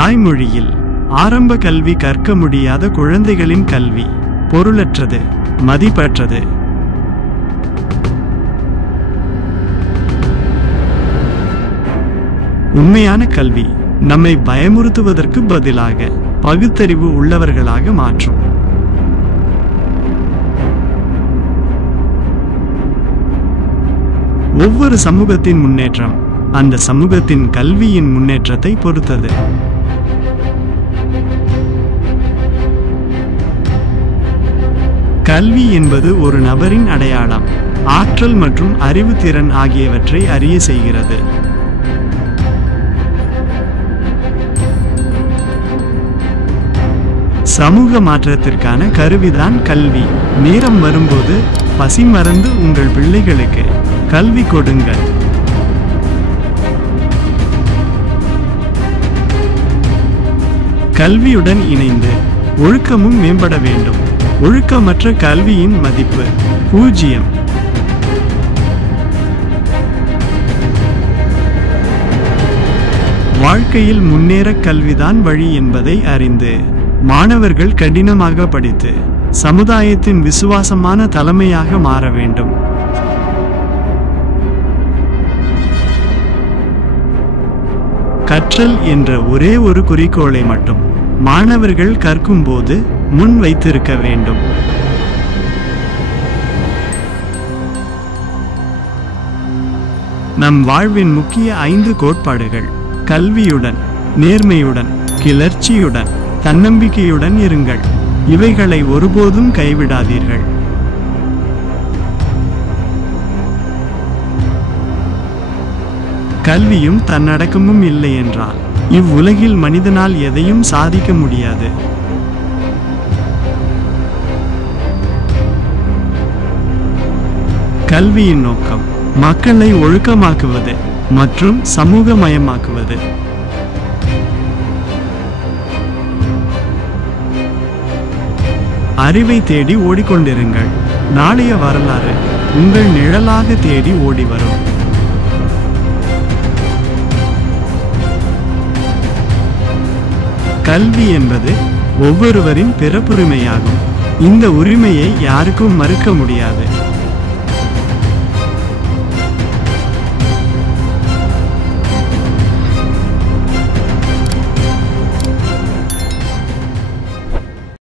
தாய்மொழியில் ஆரம்ப கல்வி கற்க முடியாத குழந்தைகளின் கல்வி பொருளற்றது, மதிப்பற்றது. உண்மையான கல்வி நம்மை பயமுறுத்துவதற்கு பதிலாக பகுத்தறிவு உள்ளவர்களாக மாற்றும். ஒவ்வொரு சமூகத்தின் முன்னேற்றம் அந்த சமூகத்தின் கல்வியின் முன்னேற்றத்தை பொறுத்தது. கல்வி என்பது ஒரு நபரின் அடையாளம், ஆற்றல் மற்றும் அறிவுத்திறன் ஆகியவற்றை அறிய செய்கிறது. சமூக மாற்றத்திற்கான கருவிதான் கல்வி. நேரம் வரும்போது பசி மறந்து உங்கள் பிள்ளைகளுக்கு கல்வி கொடுங்கள். கல்வியுடன் இணைந்து ஒழுக்கமும் மேம்பட வேண்டும். ஒழுக்கமற்ற கல்வியின் மதிப்பு 0. வாழ்க்கையில் முன்னேற கல்விதான் வழி என்பதை அறிந்து மாணவர்கள் கடினமாக படித்து சமுதாயத்தின் விசுவாசமான தலைமையாக மாற வேண்டும். கற்றல் என்ற ஒரே ஒரு குறிக்கோளை மட்டும் மாணவர்கள் கற்கும்போது முன் வைத்திருக்க வேண்டும். நம் வாழ்வின் முக்கிய 5 கோட்பாடுகள்: கல்வியுடன், நேர்மையுடன், கிளர்ச்சியுடன், தன்னம்பிக்கையுடன் இருங்கள். இவைகளை ஒருபோதும் கைவிடாதீர்கள். கல்வியும் தன்னடக்கமும் இல்லை என்றால் இவ்வுலகில் மனிதனால் எதையும் சாதிக்க முடியாது. கல்வியின் நோக்கம் மக்களை ஒழுக்கமாக்குவது மற்றும் சமூகமயமாக்குவது. அறிவை தேடி ஓடிக்கொண்டிருங்கள். நாளைய வரலாறு உங்கள் நிழலாக தேடி ஓடி வரும். கல்வி என்பது ஒவ்வொருவரின் பிறப்புரிமையாகும். இந்த உரிமையை யாருக்கும் மறுக்க முடியாது.